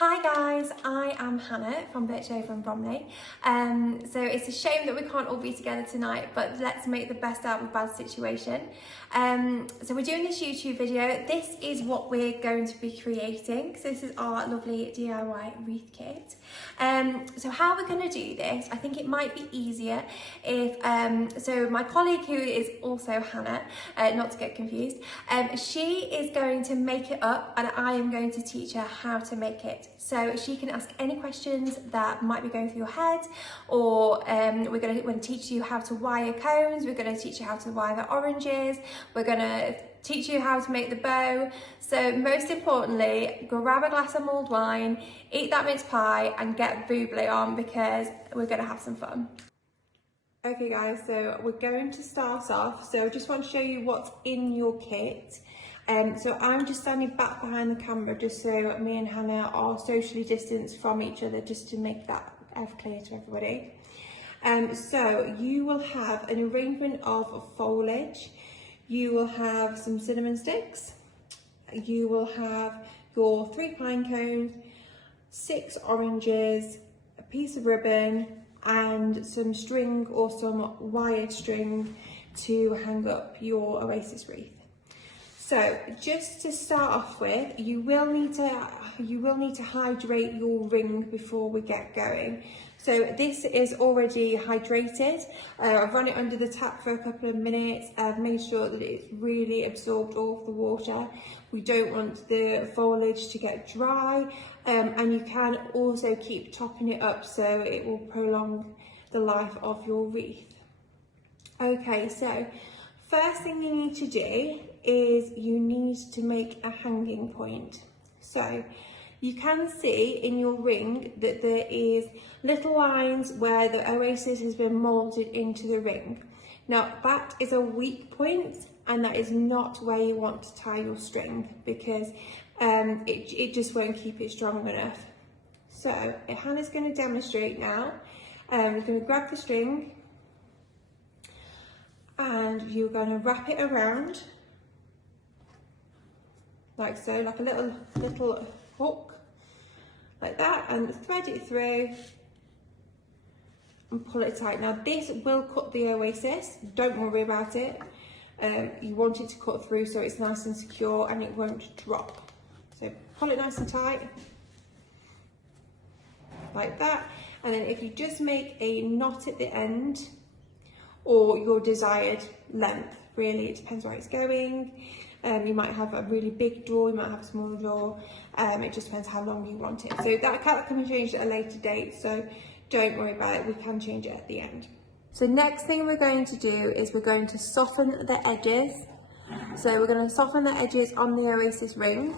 Hi guys, I am Hannah from Birchover and Bromley. So it's a shame that we can't all be together tonight, but let's make the best out of a bad situation. So we're doing this YouTube video. This is what we're going to be creating. So this is our lovely DIY wreath kit. So how we're going to do this, I think it might be easier if, so my colleague who is also Hannah, not to get confused, she is going to make it up and I am going to teach her how to make it. So she can ask any questions that might be going through your head, or we're going to teach you how to wire cones, we're going to teach you how to wire the oranges, we're going to teach you how to make the bow. So most importantly, grab a glass of mulled wine, eat that mince pie and get bubbly on because we're going to have some fun. Okay guys, so we're going to start off. So I just want to show you what's in your kit. So I'm just standing back behind the camera just so me and Hannah are socially distanced from each other, just to make that clear to everybody. So you will have an arrangement of foliage, you will have some cinnamon sticks, you will have your 3 pine cones, 6 oranges, a piece of ribbon and some string or some wired string to hang up your oasis wreath. So just to start off with, you will need to hydrate your ring before we get going. So this is already hydrated. I've run it under the tap for a couple of minutes. I've made sure that it's really absorbed all of the water. We don't want the foliage to get dry, and you can also keep topping it up so it will prolong the life of your wreath. Okay, so first thing you need to do is you need to make a hanging point. So you can see in your ring that there is little lines where the oasis has been moulded into the ring. Now that is a weak point and that is not where you want to tie your string because it just won't keep it strong enough. So Hannah's going to demonstrate now. We're going to grab the string and you're going to wrap it around like so, like a little hook, like that, and thread it through and pull it tight. Now this will cut the oasis, don't worry about it. You want it to cut through so it's nice and secure and it won't drop. So pull it nice and tight, like that, and then if you just make a knot at the end, or your desired length, really, it depends where it's going. You might have a really big draw, you might have a smaller draw, it just depends how long you want it. So that can be changed at a later date, so don't worry about it, we can change it at the end. So next thing we're going to do is we're going to soften the edges. So we're going to soften the edges on the oasis ring.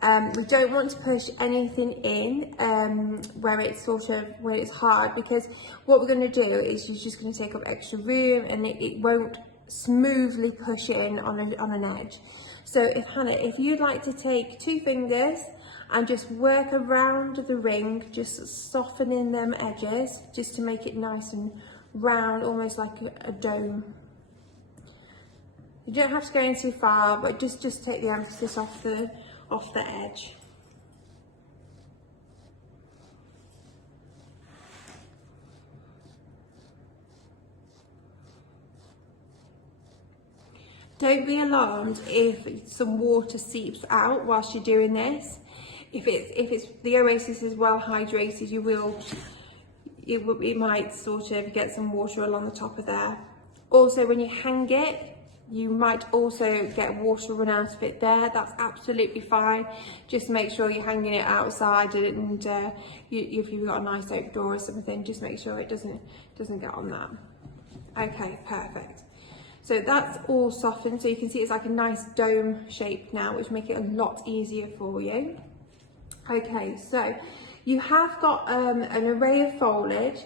We don't want to push anything in where it's hard, because what we're going to do is you're just going to take up extra room and it won't smoothly push in on an edge. So Hannah, if you'd like to take 2 fingers and just work around the ring, just softening them edges just to make it nice and round, almost like a dome. You don't have to go in too far, but just take the emphasis off the edge. Don't be alarmed if some water seeps out whilst you're doing this. If the oasis is well hydrated, it might sort of get some water along the top of there. Also, when you hang it, you might also get water run out of it there. That's absolutely fine. Just make sure you're hanging it outside, and if you've got a nice oak door or something, just make sure it doesn't get on that. Okay, perfect. So that's all softened, so you can see it's like a nice dome shape now, which make it a lot easier for you. Okay, so you have got an array of foliage.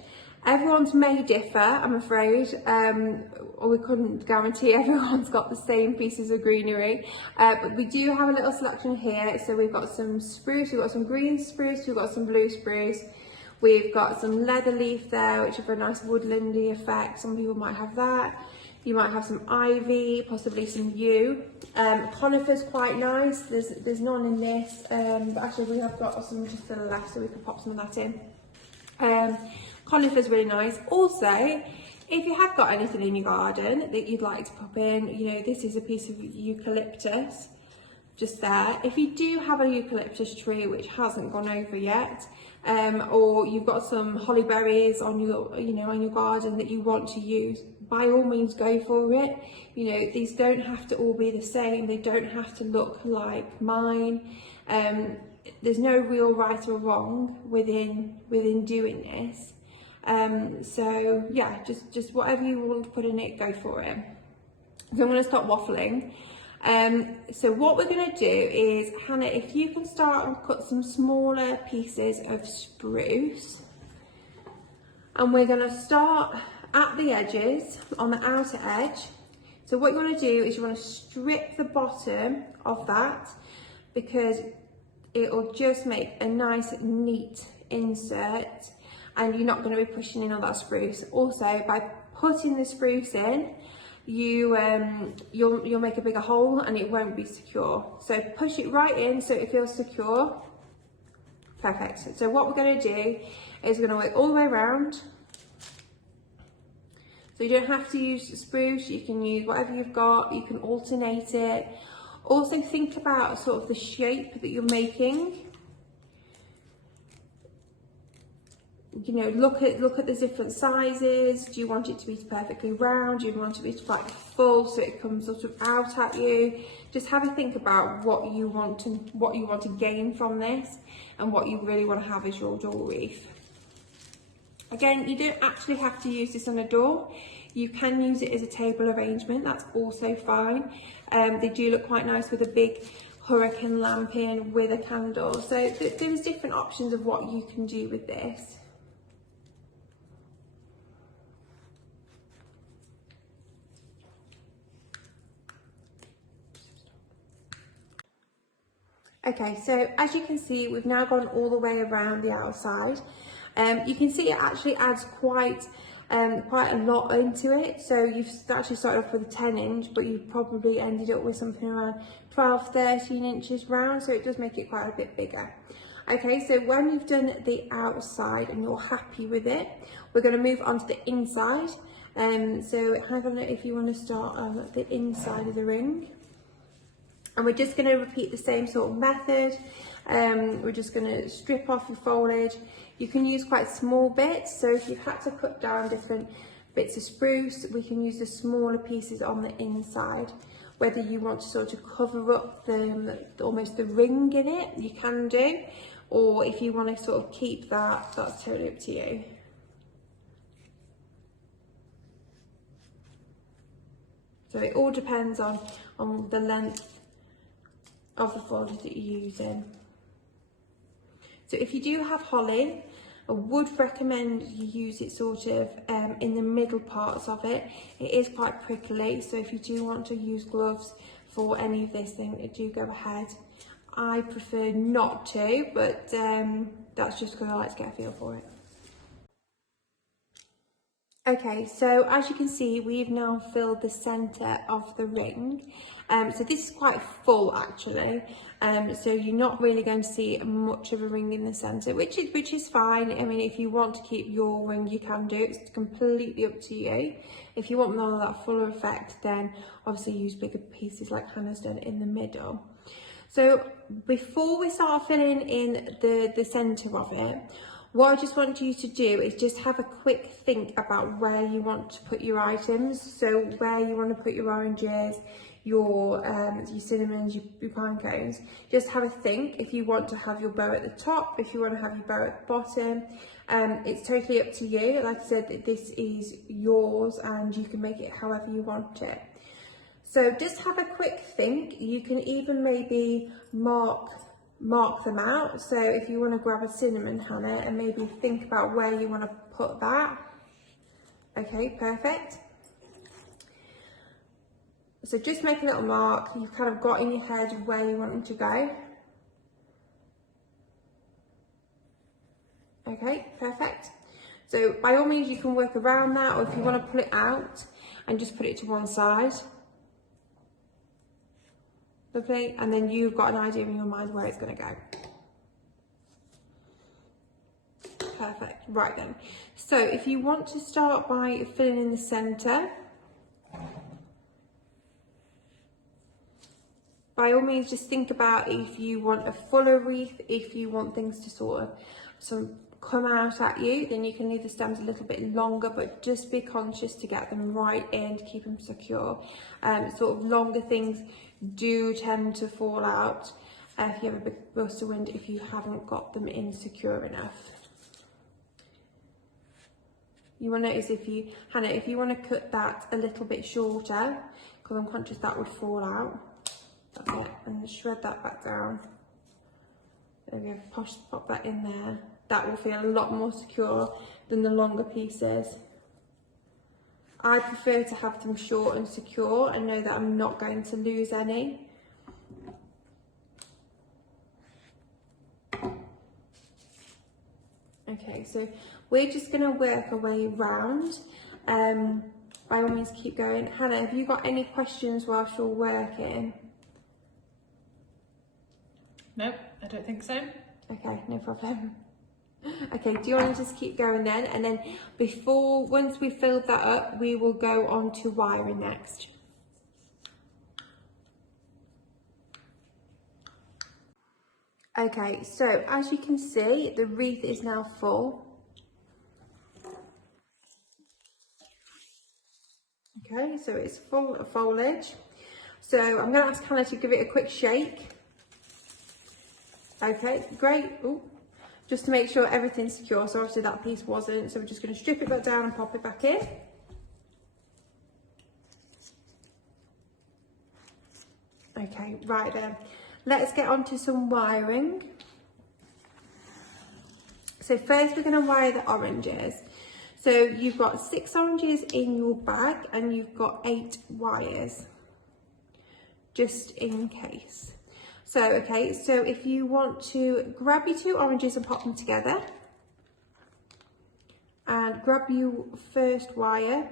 Everyone's may differ, I'm afraid, or we couldn't guarantee everyone's got the same pieces of greenery, but we do have a little selection here. So we've got some spruce, we've got some green spruce, we've got some blue spruce, we've got some leather leaf there, which have a nice woodlandy effect. Some people might have that. You might have some ivy, possibly some yew. Conifer's quite nice. There's none in this, but actually we have got some just to the left, so we can pop some of that in. Conifer's really nice. Also, if you have got anything in your garden that you'd like to pop in, you know, this is a piece of eucalyptus just there. If you do have a eucalyptus tree which hasn't gone over yet, or you've got some holly berries on your, you know, on your garden that you want to use, by all means go for it. You know, these don't have to all be the same. They don't have to look like mine. There's no real right or wrong within doing this. So yeah, just whatever you want to put in it, go for it. So I'm going to stop waffling. So what we're going to do is, Hannah, if you can start and cut some smaller pieces of spruce, and we're going to start at the edges, on the outer edge. So what you want to do is you want to strip the bottom of that, because it will just make a nice neat insert, and you're not going to be pushing in all that spruce. Also, by putting the spruce in, you'll make a bigger hole and it won't be secure. So push it right in so it feels secure. Perfect. So what we're going to do is we're going to work all the way around. So you don't have to use spruce, you can use whatever you've got, you can alternate it. Also think about sort of the shape that you're making. You know, look at the different sizes. Do you want it to be perfectly round? Do you want it to be quite full so it comes sort of out at you? Just have a think about what you want to gain from this, and what you really want to have as your door wreath. Again, you don't actually have to use this on a door. You can use it as a table arrangement. That's also fine. They do look quite nice with a big hurricane lamp in with a candle. So there's different options of what you can do with this. Okay, so as you can see, we've now gone all the way around the outside. You can see it actually adds quite a lot into it. So you've actually started off with a 10-inch, but you've probably ended up with something around 12, 13 inches round. So it does make it quite a bit bigger. Okay, so when we've done the outside and you're happy with it, we're going to move on to the inside. So hang on, if you want to start at the inside of the ring. And we're just going to repeat the same sort of method. We're just going to strip off your foliage. You can use quite small bits, so if you've had to cut down different bits of spruce, we can use the smaller pieces on the inside. Whether you want to sort of cover up almost the ring in it, you can do. Or if you want to sort of keep that, that's totally up to you. So it all depends on the length of the foliage that you're using. So if you do have holly, I would recommend you use it sort of in the middle parts of it. It is quite prickly, so if you do want to use gloves for any of this, then do go ahead. I prefer not to, but that's just because I like to get a feel for it. Okay, so as you can see, we've now filled the centre of the ring. So this is quite full actually. So you're not really going to see much of a ring in the centre, which is fine. I mean, if you want to keep your ring, you can do it. It's completely up to you. If you want more of that fuller effect, then obviously use bigger pieces like Hannah's done in the middle. So before we start filling in the centre of it, what I just want you to do is just have a quick think about where you want to put your items. So where you want to put your oranges, your cinnamons, your pine cones. Just have a think if you want to have your bow at the top, if you want to have your bow at the bottom. It's totally up to you. Like I said, this is yours and you can make it however you want it. So just have a quick think. You can even maybe mark them out. So if you want to grab a cinnamon, Hannah, and maybe think about where you want to put that. Okay, perfect. So just make a little mark. You've kind of got in your head where you want them to go. Okay, perfect. So by all means you can work around that, or if you want to pull it out, and just put it to one side. Lovely, and then you've got an idea in your mind where it's going to go. Perfect. Right then, so if you want to start by filling in the centre, by all means just think about if you want a fuller wreath, if you want things to sort of come out at you, then you can leave the stems a little bit longer, but just be conscious to get them right in to keep them secure. Sort of longer things do tend to fall out if you have a big gust of wind, if you haven't got them in secure enough. You will notice Hannah, if you want to cut that a little bit shorter, because I'm conscious that would fall out. That's it, and shred that back down. There we go, pop that in there. That will feel a lot more secure than the longer pieces. I prefer to have them short and secure and know that I'm not going to lose any. Okay, so we're just going to work our way round. By all means, keep going. Hannah, have you got any questions whilst you're working? No, I don't think so. Okay, no problem. Okay, do you want to just keep going then? And then once we've filled that up, we will go on to wiring next. Okay, so as you can see, the wreath is now full. Okay, so it's full of foliage. So I'm going to ask Hannah to give it a quick shake. Okay, great. Ooh. Just to make sure everything's secure. So obviously that piece wasn't. So we're just going to strip it back down and pop it back in. Okay, right then. Let's get on to some wiring. So first we're going to wire the oranges. So you've got 6 oranges in your bag and you've got 8 wires, just in case. So, okay, so if you want to grab your 2 oranges and pop them together, and grab your first wire,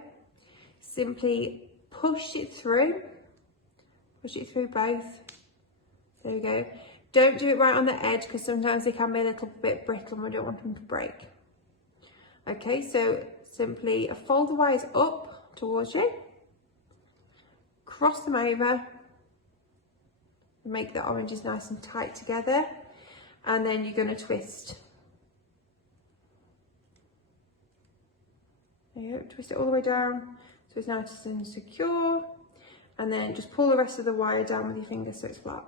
simply push it through both. There we go. Don't do it right on the edge because sometimes they can be a little bit brittle and we don't want them to break. Okay, so simply fold the wires up towards you, cross them over, make the oranges nice and tight together, and then you're going to twist. There you go, twist it all the way down so it's nice and secure, and then just pull the rest of the wire down with your fingers so it's flat.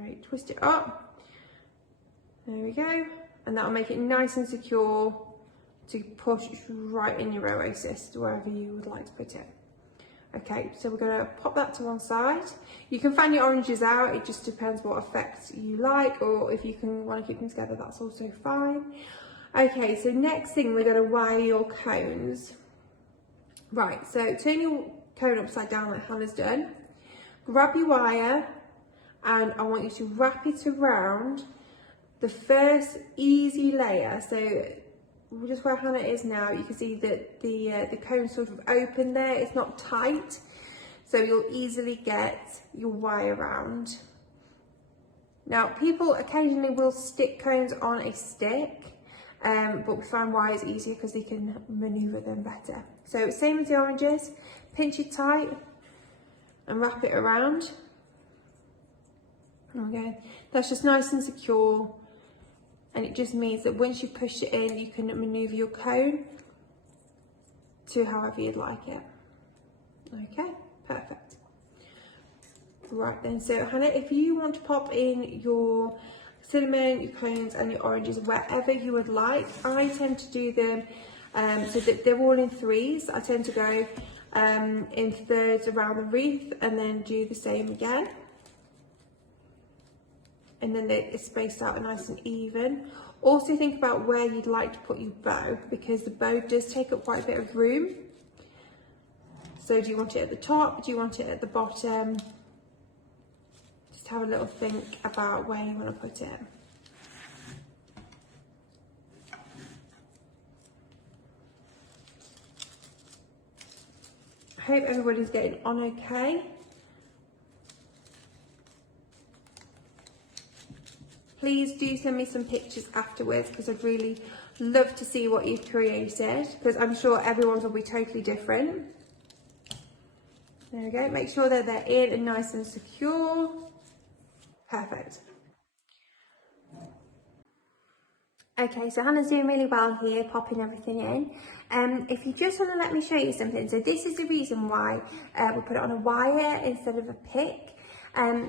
Okay, twist it up, there we go, and that'll make it nice and secure to push right in your oasis to wherever you would like to put it. Okay, so we're going to pop that to one side. You can fan your oranges out, it just depends what effect you like, or if you want to keep them together, that's also fine. Okay, so next thing we're going to wire your cones. Right, so turn your cone upside down like Hannah's done. Grab your wire and I want you to wrap it around the first easy layer. So just where Hannah is now, you can see that the cone sort of open there, it's not tight, so you'll easily get your wire around. Now people occasionally will stick cones on a stick, but we find wires easier because they can manoeuvre them better. So same as the oranges, pinch it tight and wrap it around. Okay, that's just nice and secure. And it just means that once you push it in, you can manoeuvre your cone to however you'd like it. Okay, perfect. Right then, so Hannah, if you want to pop in your cinnamon, your cones and your oranges wherever you would like, I tend to do them so that they're all in 3s. I tend to go in 3rds around the wreath and then do the same again. And then it's spaced out nice and even. Also think about where you'd like to put your bow, because the bow does take up quite a bit of room. So do you want it at the top? Do you want it at the bottom? Just have a little think about where you want to put it. hope everybody's getting on okay. Please do send me some pictures afterwards, because I'd really love to see what you've created, because I'm sure everyone's will be totally different. There we go. Make sure that they're in and nice and secure. Perfect. Okay, so Hannah's doing really well here, popping everything in. If you just want to let me show you something, so this is the reason why we put it on a wire instead of a pick.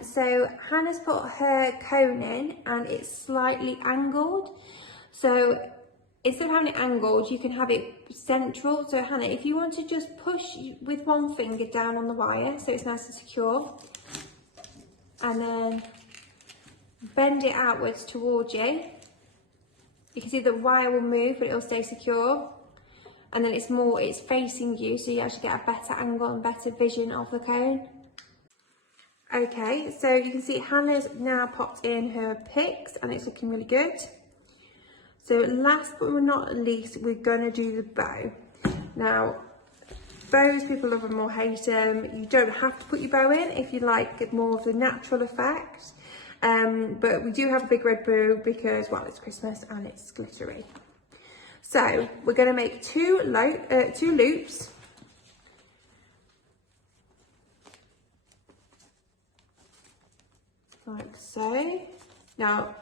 So Hannah's put her cone in and it's slightly angled. So instead of having it angled, you can have it central. So Hannah, if you want to just push with one finger down on the wire so it's nice and secure, and then bend it outwards towards you. You can see the wire will move, but it'll stay secure. And then it's facing you, so you actually get a better angle and better vision of the cone. Okay, so you can see Hannah's now popped in her picks and it's looking really good. So last but not least, we're gonna do the bow. Now, bows, people love them or hate them. You don't have to put your bow in if you like more of the natural effect. But we do have a big red bow because, well, it's Christmas and it's glittery. So we're going to make two loops. Like so. Now,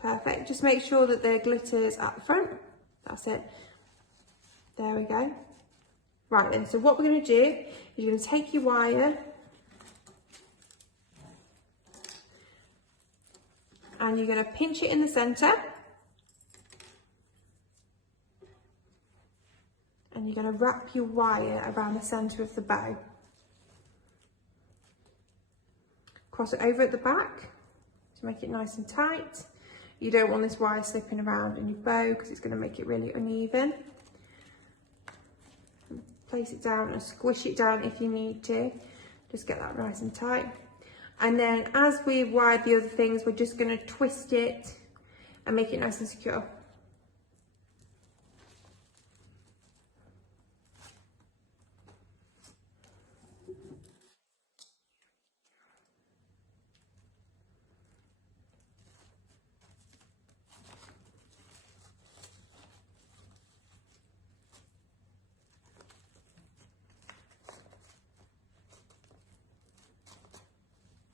perfect. Just make sure that the glitter's at the front. That's it. There we go. Right then, so what we're going to do is you're going to take your wire and you're going to pinch it in the centre, and you're going to wrap your wire around the centre of the bow. Cross it over at the back to make it nice and tight. You don't want this wire slipping around in your bow because it's going to make it really uneven. Place it down and squish it down if you need to. Just get that nice and tight. And then as we've wired the other things, we're just going to twist it and make it nice and secure.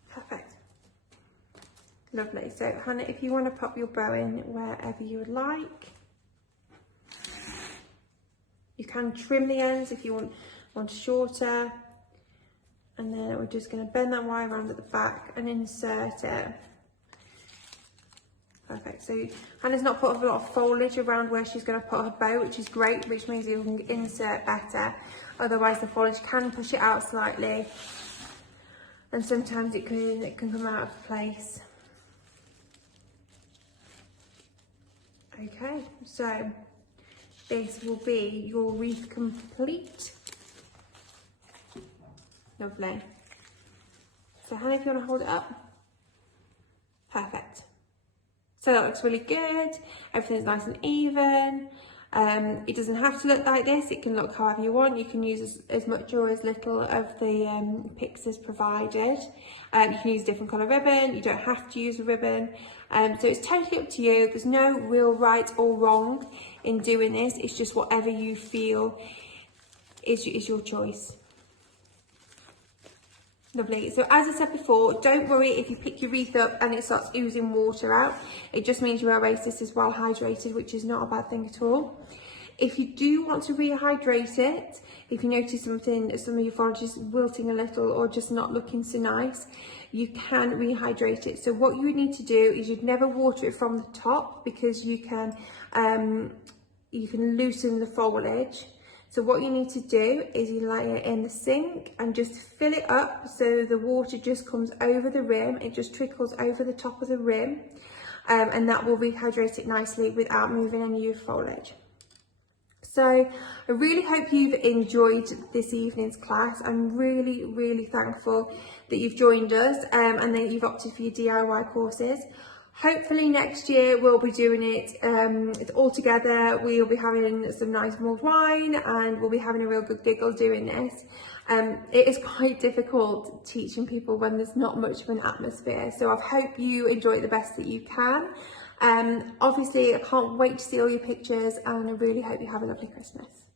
Perfect. Lovely. So Hannah, if you want to pop your bow in wherever you would like, you can trim the ends if you want shorter, and then we're just going to bend that wire around at the back and insert it. Perfect. So Hannah's not put a lot of foliage around where she's going to put her bow, which is great, which means you can insert better. Otherwise the foliage can push it out slightly, and sometimes it can come out of place. Okay, so this will be your wreath complete. Lovely. So Hannah, if you want to hold it up. Perfect. So that looks really good. Everything's nice and even. It doesn't have to look like this. It can look however you want. You can use as much or as little of the picks as provided. You can use a different colour ribbon. You don't have to use a ribbon. So it's totally up to you. There's no real right or wrong in doing this. It's just whatever you feel is your choice. Lovely. So as I said before, don't worry if you pick your wreath up and it starts oozing water out. It just means your oasis is well hydrated, which is not a bad thing at all. If you do want to rehydrate it, if you notice some of your foliage is wilting a little or just not looking so nice, you can rehydrate it. So what you would need to do is you'd never water it from the top, because you can loosen the foliage. So what you need to do is you lay it in the sink and just fill it up so the water just comes over the rim. It just trickles over the top of the rim, and that will rehydrate it nicely without moving any of your foliage. So I really hope you've enjoyed this evening's class. I'm really, really thankful that you've joined us and that you've opted for your DIY courses. Hopefully next year we'll be doing it all together. We'll be having some nice mulled wine and we'll be having a real good giggle doing this. It is quite difficult teaching people when there's not much of an atmosphere, so I hope you enjoy it the best that you can. Obviously I can't wait to see all your pictures and I really hope you have a lovely Christmas.